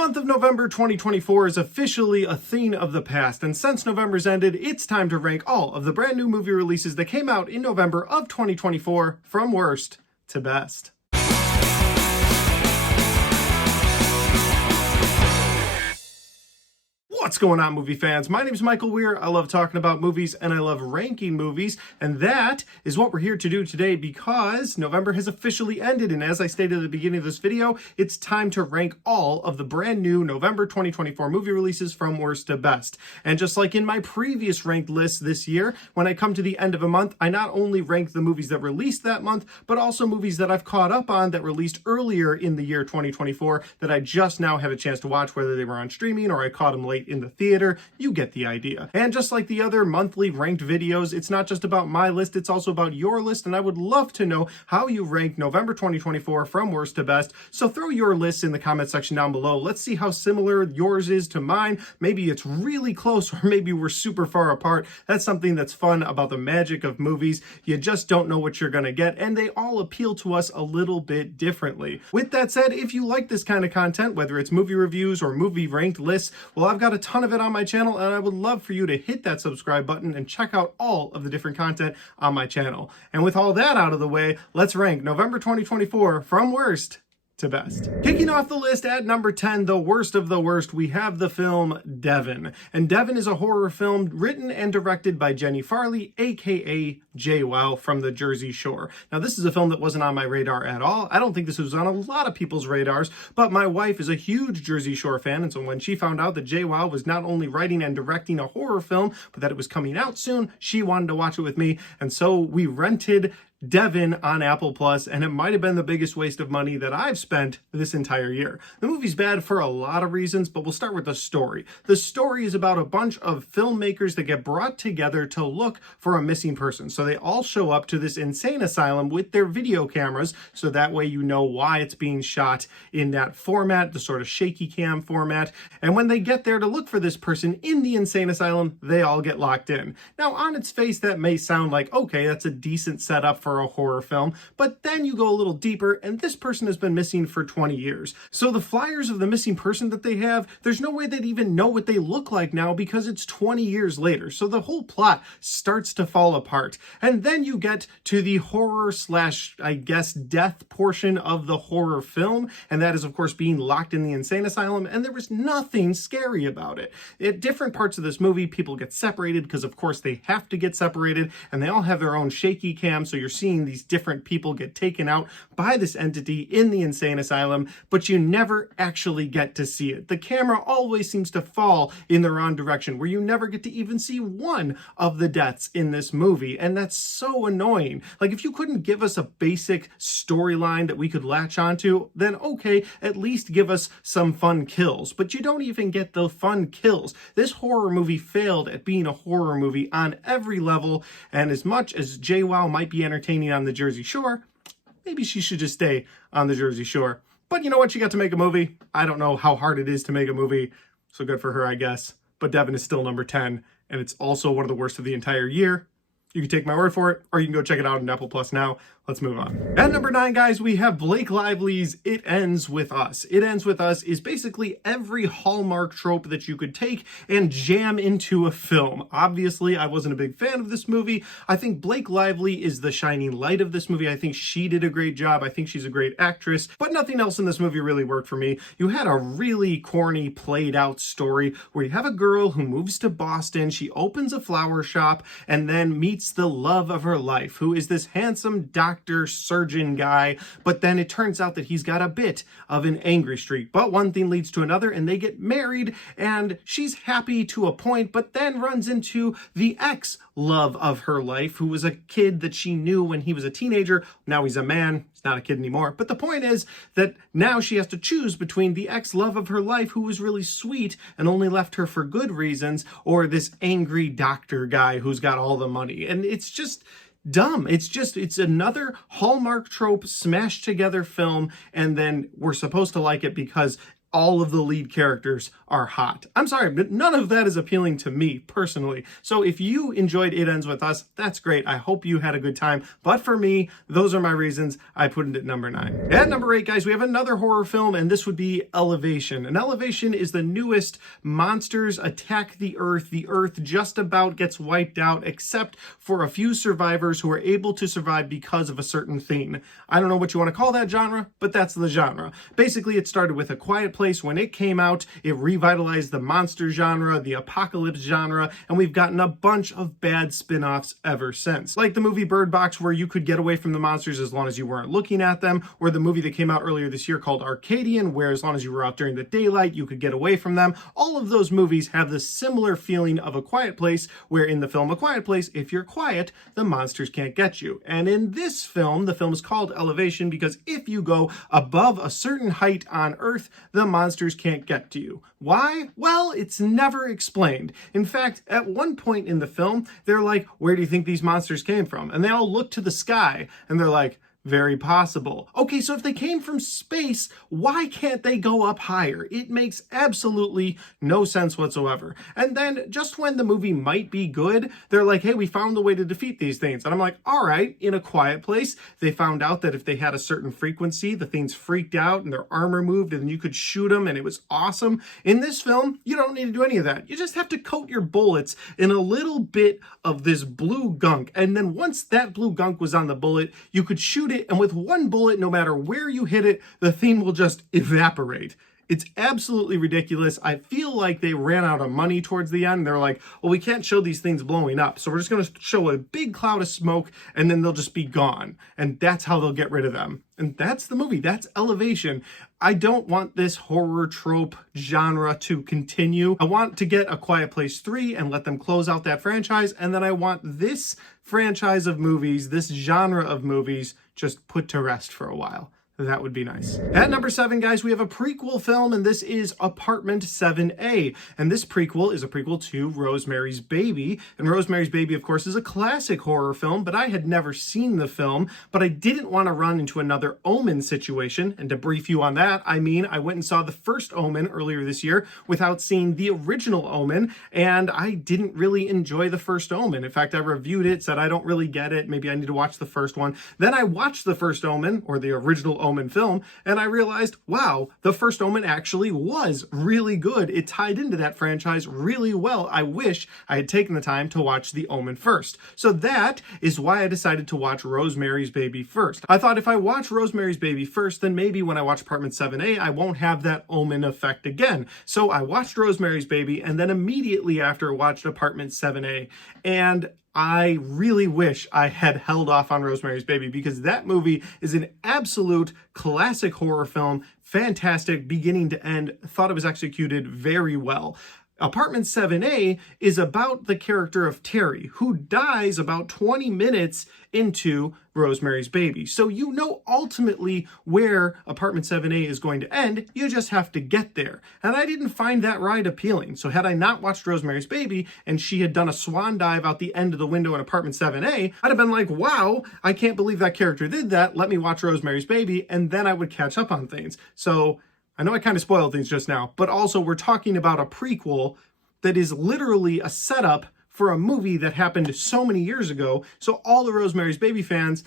month of November 2024 is officially a thing of the past, and since November's ended, it's time to rank all of the brand new movie releases that came out in November of 2024 from worst to best. What's going on, movie fans? My name is Michael Weer. I love talking about movies and I love ranking movies, and that is what we're here to do today because November has officially ended, and as I stated at the beginning of this video, it's time to rank all of the brand new November 2024 movie releases from worst to best. And just like in my previous ranked list this year, when I come to the end of a month, I not only rank the movies that released that month, but also movies that I've caught up on that released earlier in the year 2024 that I just now had a chance to watch, whether they were on streaming or I caught them late in the theater. You get the idea. And just like the other monthly ranked videos, it's not just about my list, it's also about your list, and I would love to know how you rank November 2024 from worst to best. So throw your lists in the comment section down below. Let's see how similar yours is to mine. Maybe it's really close, or maybe we're super far apart. That's something that's fun about the magic of movies. You just don't know what you're gonna get, and they all appeal to us a little bit differently. With that said, if you like this kind of content, whether it's movie reviews or movie ranked lists, well, I've got a ton of it on my channel, and I would love for you to hit that subscribe button and check out all of the different content on my channel. And with all that out of the way, let's rank November 2024 from worst to best. Kicking off the list at number 10, the worst of the worst, we have the film Devon. And Devon is a horror film written and directed by Jenny Farley, aka JWoww from the Jersey Shore. Now, this is a film that wasn't on my radar at all. I don't think this was on a lot of people's radars, but my wife is a huge Jersey Shore fan, and so when she found out that JWoww was not only writing and directing a horror film, but that it was coming out soon, she wanted to watch it with me, and so we rented Devon on Apple Plus, and it might have been the biggest waste of money that I've spent this entire year. The movie's bad for a lot of reasons, but we'll start with the story. The story is about a bunch of filmmakers that get brought together to look for a missing person. So they all show up to this insane asylum with their video cameras, so that way you know why it's being shot in that format, the sort of shaky cam format. And when they get there to look for this person in the insane asylum, they all get locked in. Now, on its face, that may sound like, okay, that's a decent setup for a horror film, but then you go a little deeper and this person has been missing for 20 years. So the flyers of the missing person that they have, there's no way they'd even know what they look like now because it's 20 years later. So the whole plot starts to fall apart. And then you get to the horror slash, I guess, death portion of the horror film, and that is of course being locked in the insane asylum, and there was nothing scary about it. At different parts of this movie, people get separated because of course they have to get separated, and they all have their own shaky cam, so you're seeing these different people get taken out by this entity in the insane asylum, but you never actually get to see it. The camera always seems to fall in the wrong direction, where you never get to even see one of the deaths in this movie, and that's so annoying. Like, if you couldn't give us a basic storyline that we could latch onto, then okay, at least give us some fun kills, but you don't even get the fun kills. This horror movie failed at being a horror movie on every level, and as much as JWoww might be entertaining on the Jersey Shore, maybe she should just stay on the Jersey Shore. But you know what? She got to make a movie. I don't know how hard it is to make a movie, so good for her, I guess. But Devon is still number 10, and it's also one of the worst of the entire year. You can take my word for it, or you can go check it out on Apple Plus now. Let's move on. At number 9, guys, we have Blake Lively's It Ends With Us. It Ends With Us is basically every Hallmark trope that you could take and jam into a film. Obviously, I wasn't a big fan of this movie. I think Blake Lively is the shining light of this movie. I think she did a great job. I think she's a great actress, but nothing else in this movie really worked for me. You had a really corny, played out story where you have a girl who moves to Boston, she opens a flower shop, and then meets the love of her life, who is this handsome doctor surgeon guy, but then it turns out that he's got a bit of an angry streak. But one thing leads to another, and they get married, and she's happy to a point, but then runs into the ex-love of her life, who was a kid that she knew when he was a teenager. Now he's a man. He's not a kid anymore. But the point is that now she has to choose between the ex-love of her life, who was really sweet and only left her for good reasons, or this angry doctor guy who's got all the money. And it's just dumb. It's another Hallmark trope smashed together film, and then we're supposed to like it because all of the lead characters are hot. I'm sorry, but none of that is appealing to me personally. So if you enjoyed It Ends With Us, that's great. I hope you had a good time. But for me, those are my reasons. I put it at number 9. At number 8, guys, we have another horror film, and this would be Elevation. And Elevation is the newest monsters attack the Earth. The Earth just about gets wiped out, except for a few survivors who are able to survive because of a certain thing. I don't know what you want to call that genre, but that's the genre. Basically, it started with A Quiet Place. When it came out, it revitalized the monster genre, the apocalypse genre, and we've gotten a bunch of bad spin-offs ever since. Like the movie Bird Box, where you could get away from the monsters as long as you weren't looking at them, or the movie that came out earlier this year called Arcadian, where as long as you were out during the daylight, you could get away from them. All of those movies have the similar feeling of A Quiet Place, where in the film A Quiet Place, if you're quiet, the monsters can't get you. And in this film, the film is called Elevation because if you go above a certain height on Earth, the monsters can't get to you. Why? Well, it's never explained. In fact, at one point in the film, they're like, where do you think these monsters came from? And they all look to the sky and they're like, very possible. Okay, so if they came from space, why can't they go up higher? It makes absolutely no sense whatsoever. And then just when the movie might be good, they're like, hey, we found a way to defeat these things. And I'm like, all right, in A Quiet Place, they found out that if they had a certain frequency, the things freaked out and their armor moved and you could shoot them and it was awesome. In this film, you don't need to do any of that. You just have to coat your bullets in a little bit of this blue gunk. And then once that blue gunk was on the bullet, you could shoot it, and with one bullet, no matter where you hit it, the thing will just evaporate. It's absolutely ridiculous. I feel like they ran out of money towards the end. They're like, well, we can't show these things blowing up, so we're just going to show a big cloud of smoke, and then they'll just be gone. And that's how they'll get rid of them. And that's the movie. That's Elevation. I don't want this horror trope genre to continue. I want to get A Quiet Place 3 and let them close out that franchise. And then I want this franchise of movies, this genre of movies, just put to rest for a while. That would be nice. At number 7, guys, we have a prequel film, and this is Apartment 7A. And this prequel is a prequel to Rosemary's Baby. And Rosemary's Baby, of course, is a classic horror film, but I had never seen the film, but I didn't want to run into another Omen situation. And to brief you on that, I mean, I went and saw the first Omen earlier this year without seeing the original Omen, and I didn't really enjoy the first Omen. In fact, I reviewed it, said I don't really get it, maybe I need to watch the first one. Then I watched the first Omen, or the original Omen film, and I realized, wow, the first Omen actually was really good. It tied into that franchise really well. I wish I had taken the time to watch the Omen first. So that is why I decided to watch Rosemary's Baby first. I thought if I watch Rosemary's Baby first, then maybe when I watch Apartment 7A, I won't have that Omen effect again. So I watched Rosemary's Baby, and then immediately after watched Apartment 7A, and I really wish I had held off on Rosemary's Baby because that movie is an absolute classic horror film, fantastic beginning to end, thought it was executed very well. Apartment 7A is about the character of Terry, who dies about 20 minutes into Rosemary's Baby. So you know ultimately where Apartment 7A is going to end, you just have to get there. And I didn't find that ride appealing. So had I not watched Rosemary's Baby and she had done a swan dive out the end of the window in Apartment 7A, I'd have been like, wow, I can't believe that character did that. Let me watch Rosemary's Baby, and then I would catch up on things. So I know I kind of spoiled things just now, but also we're talking about a prequel that is literally a setup for a movie that happened so many years ago. So all the Rosemary's Baby fans,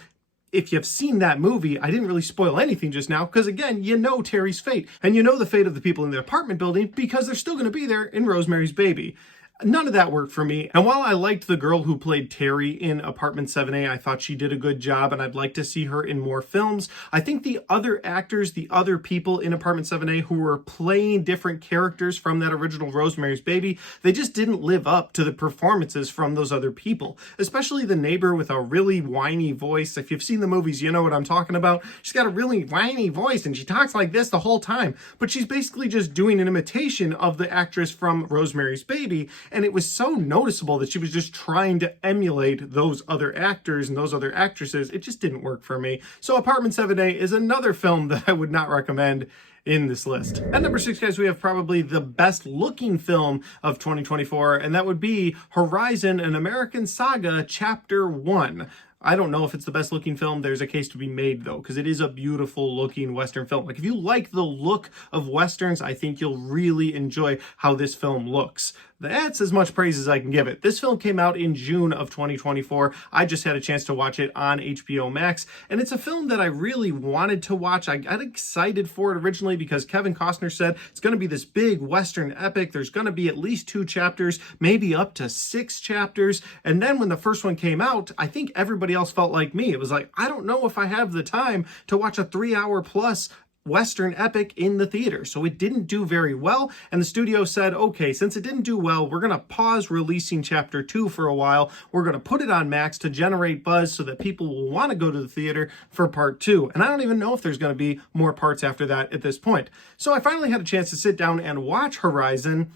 if you've seen that movie, I didn't really spoil anything just now, because again, you know Terry's fate, and you know the fate of the people in the apartment building because they're still going to be there in Rosemary's Baby. None of that worked for me. And while I liked the girl who played Terry in Apartment 7A, I thought she did a good job and I'd like to see her in more films. I think the other actors, the other people in Apartment 7A who were playing different characters from that original Rosemary's Baby, they just didn't live up to the performances from those other people. Especially the neighbor with a really whiny voice. If you've seen the movies, you know what I'm talking about. She's got a really whiny voice and she talks like this the whole time. But she's basically just doing an imitation of the actress from Rosemary's Baby. And it was so noticeable that she was just trying to emulate those other actors and those other actresses. It just didn't work for me. So Apartment 7A is another film that I would not recommend in this list. At number 6, guys, we have probably the best looking film of 2024, and that would be Horizon: An American Saga Chapter 1. I don't know if it's the best looking film. There's a case to be made though, because it is a beautiful looking Western film. Like if you like the look of Westerns, I think you'll really enjoy how this film looks. That's as much praise as I can give it. This film came out in June of 2024. I just had a chance to watch it on HBO Max, and it's a film that I really wanted to watch. I got excited for it originally because Kevin Costner said it's going to be this big Western epic. There's going to be at least 2 chapters, maybe up to 6 chapters. And then when the first one came out, I think everybody else felt like me. It was like, I don't know if I have the time to watch a 3-hour plus Western epic in the theater. So it didn't do very well, and the studio said, okay, since it didn't do well, we're going to pause releasing chapter 2 for a while. We're going to put it on Max to generate buzz so that people will want to go to the theater for part 2. And I don't even know if there's going to be more parts after that at this point. So I finally had a chance to sit down and watch Horizon.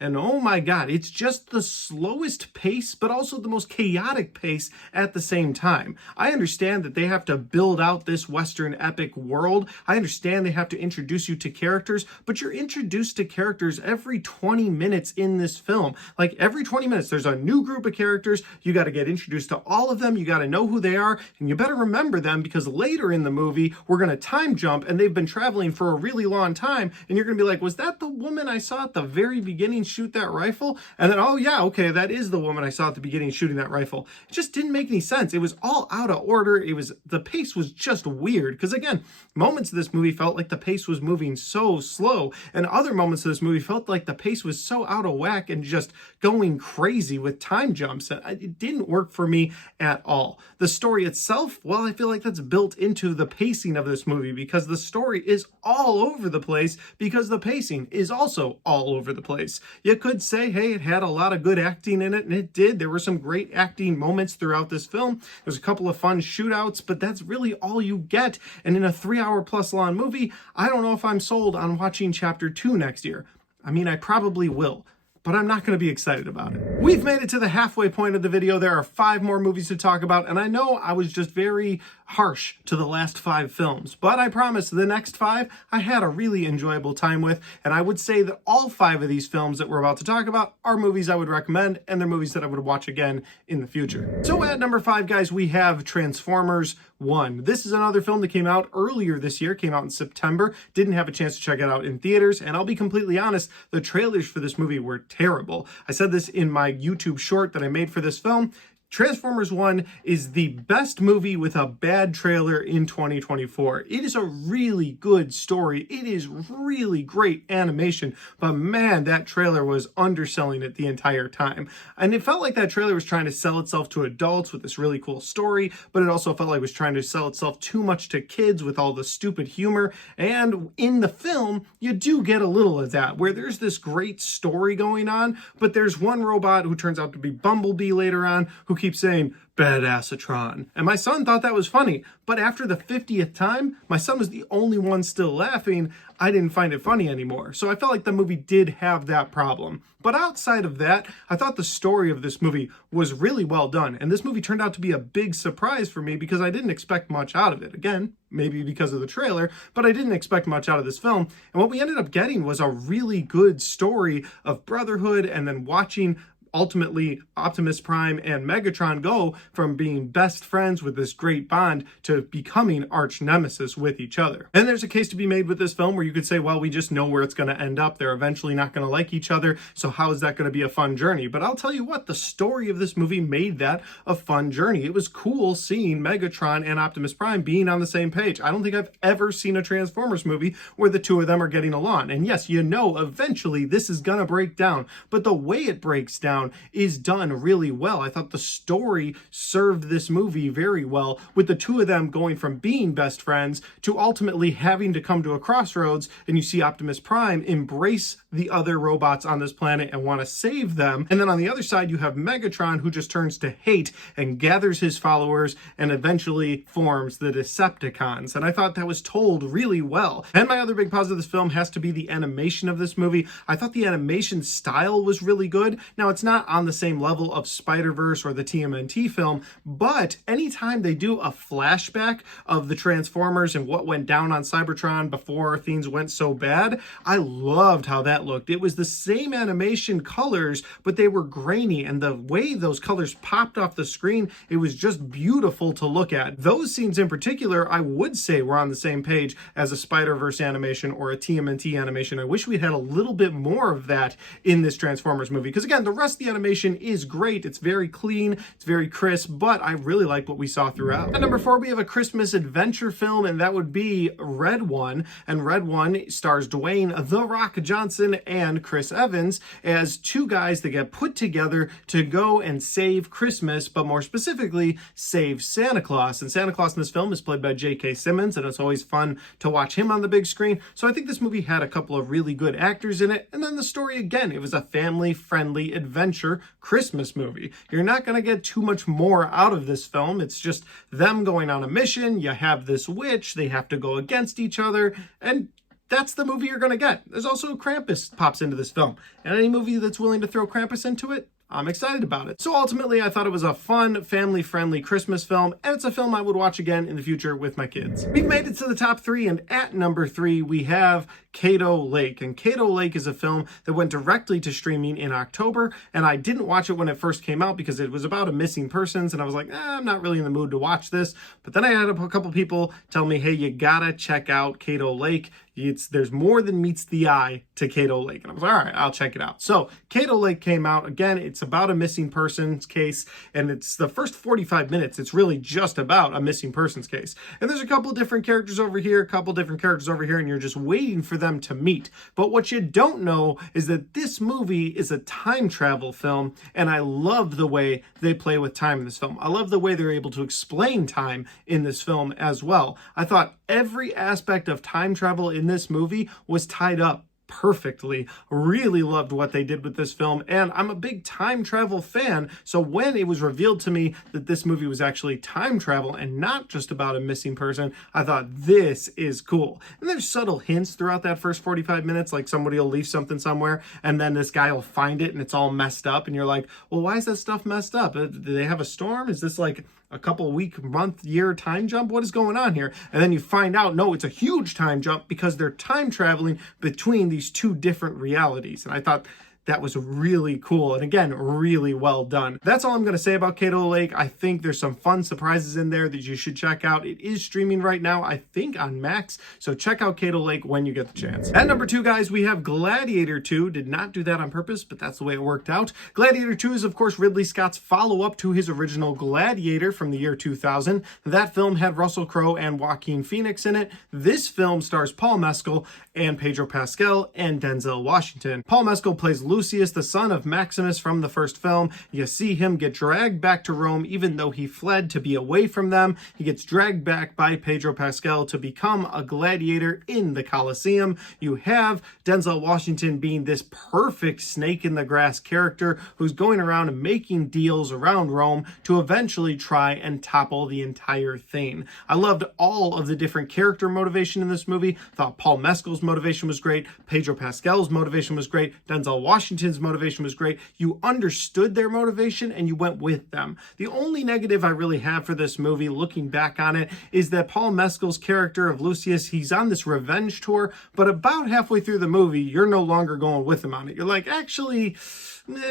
And oh my God, it's just the slowest pace, but also the most chaotic pace at the same time. I understand that they have to build out this Western epic world. I understand they have to introduce you to characters, but you're introduced to characters every 20 minutes in this film. Like every 20 minutes, there's a new group of characters. You got to get introduced to all of them. You got to know who they are, and you better remember them because later in the movie, we're going to time jump and they've been traveling for a really long time. And you're going to be like, was that the woman I saw at the very beginning shoot that rifle? And then, oh yeah, okay, that is the woman I saw at the beginning shooting that rifle. It just didn't make any sense. It was all out of order. The pace was just weird. Because again, moments of this movie felt like the pace was moving so slow, and other moments of this movie felt like the pace was so out of whack and just going crazy with time jumps. And it didn't work for me at all. The story itself, well, I feel like that's built into the pacing of this movie because the story is all over the place because the pacing is also all over the place. You could say, hey, it had a lot of good acting in it, and it did. There were some great acting moments throughout this film. There's a couple of fun shootouts, but that's really all you get. And in a 3-hour plus long movie, I don't know if I'm sold on watching chapter 2 next year. I mean, I probably will, but I'm not going to be excited about it. We've made it to the halfway point of the video. There are 5 more movies to talk about, and I know I was just very harsh to the last 5 films, but I promise the next 5 I had a really enjoyable time with, and I would say that all 5 of these films that we're about to talk about are movies I would recommend, and they're movies that I would watch again in the future. So at number 5, guys, we have Transformers 1. This is another film that came out earlier this year, came out in September. Didn't have a chance to check it out in theaters, and I'll be completely honest, the trailers for this movie were terrible. I said this in my YouTube short that I made for this film. Transformers 1 is the best movie with a bad trailer in 2024. It is a really good story. It is really great animation, but man, that trailer was underselling it the entire time. And it felt like that trailer was trying to sell itself to adults with this really cool story, but it also felt like it was trying to sell itself too much to kids with all the stupid humor. And in the film, you do get a little of that, where there's this great story going on, but there's one robot who turns out to be Bumblebee later on, who keeps saying, "Badassatron." And my son thought that was funny, but after the 50th time, my son was the only one still laughing. I didn't find it funny anymore. So I felt like the movie did have that problem. But outside of that, I thought the story of this movie was really well done. And this movie turned out to be a big surprise for me because I didn't expect much out of it. Again, maybe because of the trailer, but I didn't expect much out of this film. And what we ended up getting was a really good story of brotherhood, and then watching ultimately Optimus Prime and Megatron go from being best friends with this great bond to becoming arch nemesis with each other. And there's a case to be made with this film where you could say, well, we just know where it's going to end up. They're eventually not going to like each other, so how is that going to be a fun journey? But I'll tell you what, the story of this movie made that a fun journey. It was cool seeing Megatron and Optimus Prime being on the same page. I don't think I've ever seen a Transformers movie where the two of them are getting along. And yes, you know eventually this is going to break down, but the way it breaks down is done really well. I thought the story served this movie very well, with the two of them going from being best friends to ultimately having to come to a crossroads, and you see Optimus Prime embrace the other robots on this planet and want to save them. And then on the other side, you have Megatron, who just turns to hate and gathers his followers and eventually forms the Decepticons. And I thought that was told really well. And my other big positive of this film has to be the animation of this movie. I thought the animation style was really good. Now, it's not not on the same level of Spider-Verse or the TMNT film, but anytime they do a flashback of the Transformers and what went down on Cybertron before things went so bad, I loved how that looked. It was the same animation colors, but they were grainy, and the way those colors popped off the screen, it was just beautiful to look at. Those scenes in particular, I would say were on the same page as a Spider-Verse animation or a TMNT animation. I wish we'd had a little bit more of that in this Transformers movie, because again, the rest of the animation is great. It's very clean, it's very crisp, but I really liked what we saw throughout. At number 4, we have a Christmas adventure film, and that would be Red One. And Red One stars Dwayne "The Rock" Johnson and Chris Evans as two guys that get put together to go and save Christmas, but more specifically, save Santa Claus. And Santa Claus in this film is played by J.K. Simmons, and it's always fun to watch him on the big screen. So I think this movie had a couple of really good actors in it. And then the story, again, it was a family-friendly adventure Christmas movie. You're not going to get too much more out of this film. It's just them going on a mission. You have this witch. They have to go against each other. And that's the movie you're going to get. There's also Krampus pops into this film. And any movie that's willing to throw Krampus into it, I'm excited about it. So ultimately, I thought it was a fun, family-friendly Christmas film, and it's a film I would watch again in the future with my kids. We've made it to the top 3, and at number 3, we have Kato Lake. And Kato Lake is a film that went directly to streaming in October, and I didn't watch it when it first came out because it was about a missing persons, and I was like, I'm not really in the mood to watch this. But then I had a couple people tell me, hey, you gotta check out Kato Lake. There's more than meets the eye to Kato Lake. And I was like, all right, I'll check it out. So Kato Lake came out. Again, it's about a missing persons case, and it's the first 45 minutes. It's really just about a missing persons case. And there's a couple different characters over here, a couple different characters over here, and you're just waiting for them to meet. But what you don't know is that this movie is a time travel film, and I love the way they play with time in this film. I love the way they're able to explain time in this film as well. I thought every aspect of time travel in this movie was tied up perfectly. Really loved what they did with this film, and I'm a big time travel fan, so when it was revealed to me that this movie was actually time travel and not just about a missing person, I thought, this is cool. And there's subtle hints throughout that first 45 minutes, like somebody will leave something somewhere, and then this guy will find it, and it's all messed up, and you're like, well, why is that stuff messed up? Do they have a storm? Is this like a couple week, month, year time jump? What is going on here? And then you find out, no, it's a huge time jump because they're time traveling between these two different realities. And I thought that was really cool, and again, really well done. That's all I'm going to say about Kato Lake. I think there's some fun surprises in there that you should check out. It is streaming right now, I think, on Max, so check out Kato Lake when you get the chance. At number 2, guys, we have Gladiator 2. Did not do that on purpose, but that's the way it worked out. Gladiator 2 is, of course, Ridley Scott's follow-up to his original Gladiator from the year 2000. That film had Russell Crowe and Joaquin Phoenix in it. This film stars Paul Mescal and Pedro Pascal and Denzel Washington. Paul Mescal plays Lucius, the son of Maximus from the first film. You see him get dragged back to Rome even though he fled to be away from them. He gets dragged back by Pedro Pascal to become a gladiator in the Colosseum. You have Denzel Washington being this perfect snake in the grass character who's going around and making deals around Rome to eventually try and topple the entire thing. I loved all of the different character motivation in this movie. Thought Paul Mescal's motivation was great. Pedro Pascal's motivation was great. Denzel Washington's motivation was great. You understood their motivation and you went with them. The only negative I really have for this movie, looking back on it, is that Paul Mescal's character of Lucius, he's on this revenge tour, but about halfway through the movie, you're no longer going with him on it. You're like, actually,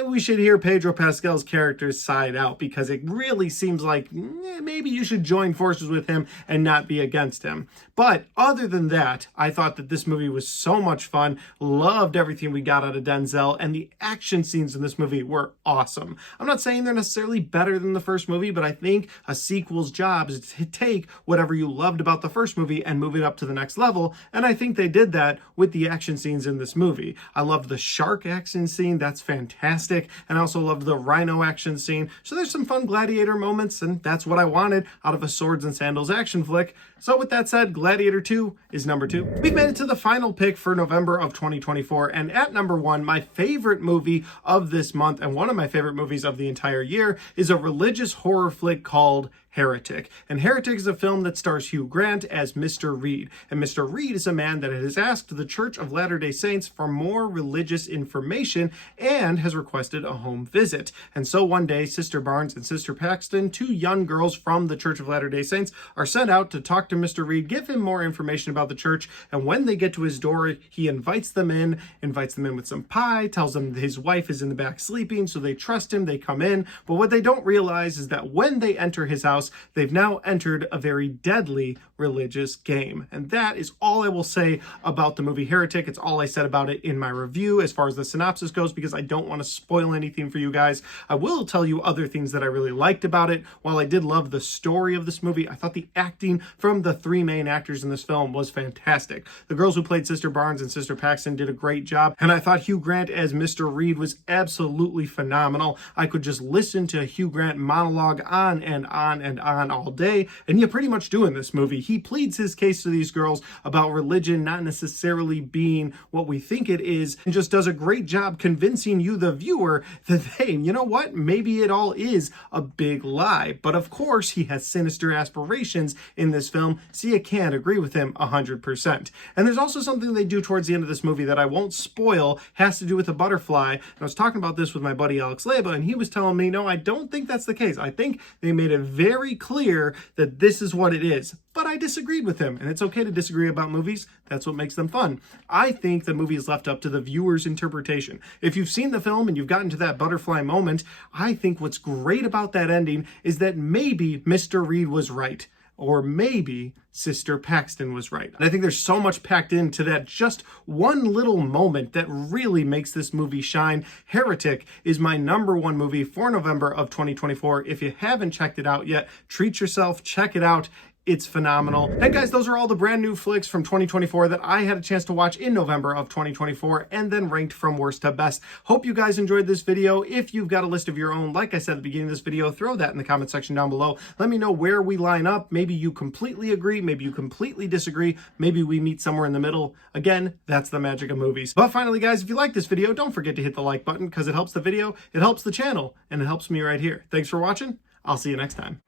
we should hear Pedro Pascal's character's side out, because it really seems like maybe you should join forces with him and not be against him. But other than that, I thought that this movie was so much fun. Loved everything we got out of Denzel, and the action scenes in this movie were awesome. I'm not saying they're necessarily better than the first movie, but I think a sequel's job is to take whatever you loved about the first movie and move it up to the next level, and I think they did that with the action scenes in this movie. I loved the shark action scene. That's fantastic. And I also loved the rhino action scene. So there's some fun gladiator moments, and that's what I wanted out of a swords and sandals action flick. So with that said, Gladiator 2 is number 2. We've made it to the final pick for November of 2024, and at number 1, my favorite movie of this month and one of my favorite movies of the entire year is a religious horror flick called Heretic. And Heretic is a film that stars Hugh Grant as Mr. Reed. And Mr. Reed is a man that has asked the Church of Latter-day Saints for more religious information and has requested a home visit. And so one day, Sister Barnes and Sister Paxton, two young girls from the Church of Latter-day Saints, are sent out to talk to Mr. Reed, give him more information about the church, and when they get to his door, he invites them in with some pie, tells them his wife is in the back sleeping, so they trust him, they come in. But what they don't realize is that when they enter his house, they've now entered a very deadly religious game. And that is all I will say about the movie Heretic. It's all I said about it in my review as far as the synopsis goes, because I don't want to spoil anything for you guys. I will tell you other things that I really liked about it. While I did love the story of this movie, I thought the acting from the three main actors in this film was fantastic. The girls who played Sister Barnes and Sister Paxton did a great job, and I thought Hugh Grant as Mr. Reed was absolutely phenomenal. I could just listen to Hugh Grant monologue on and on and on all day, and you pretty much do in this movie. He pleads his case to these girls about religion not necessarily being what we think it is, and just does a great job convincing you, the viewer, that hey, you know what, maybe it all is a big lie. But of course, he has sinister aspirations in this film, so you can't agree with him 100%. And there's also something they do towards the end of this movie that I won't spoil, has to do with a butterfly. And I was talking about this with my buddy Alex Leba, and he was telling me, no, I don't think that's the case. I think they made it very clear that this is what it is. But I disagreed with him, and it's okay to disagree about movies. That's what makes them fun. I think the movie is left up to the viewer's interpretation. If you've seen the film and you've gotten to that butterfly moment, I think what's great about that ending is that maybe Mr. Reed was right. Or maybe Sister Paxton was right. And I think there's so much packed into that just one little moment that really makes this movie shine. Heretic is my #1 movie for November of 2024. If you haven't checked it out yet, treat yourself, check it out. It's phenomenal. And guys, those are all the brand new flicks from 2024 that I had a chance to watch in November of 2024 and then ranked from worst to best. Hope you guys enjoyed this video. If you've got a list of your own, like I said at the beginning of this video, throw that in the comment section down below. Let me know where we line up. Maybe you completely agree, maybe you completely disagree, maybe we meet somewhere in the middle. Again, that's the magic of movies. But finally, guys, if you like this video, don't forget to hit the like button because it helps the video, it helps the channel, and it helps me right here. Thanks for watching. I'll see you next time.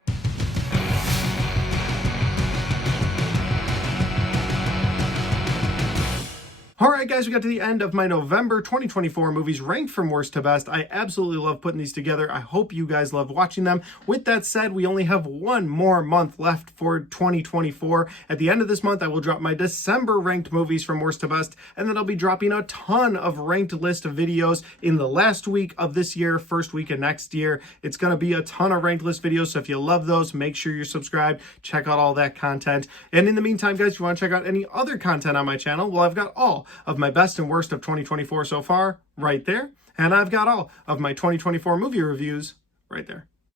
Alright guys, we got to the end of my November 2024 movies ranked from worst to best. I absolutely love putting these together. I hope you guys love watching them. With that said, we only have one more month left for 2024. At the end of this month, I will drop my December ranked movies from worst to best, and then I'll be dropping a ton of ranked list of videos in the last week of this year, first week of next year. It's going to be a ton of ranked list videos, so if you love those, make sure you're subscribed. Check out all that content. And in the meantime, guys, if you want to check out any other content on my channel, well, I've got all of my best and worst of 2024 so far right there, and I've got all of my 2024 movie reviews right there.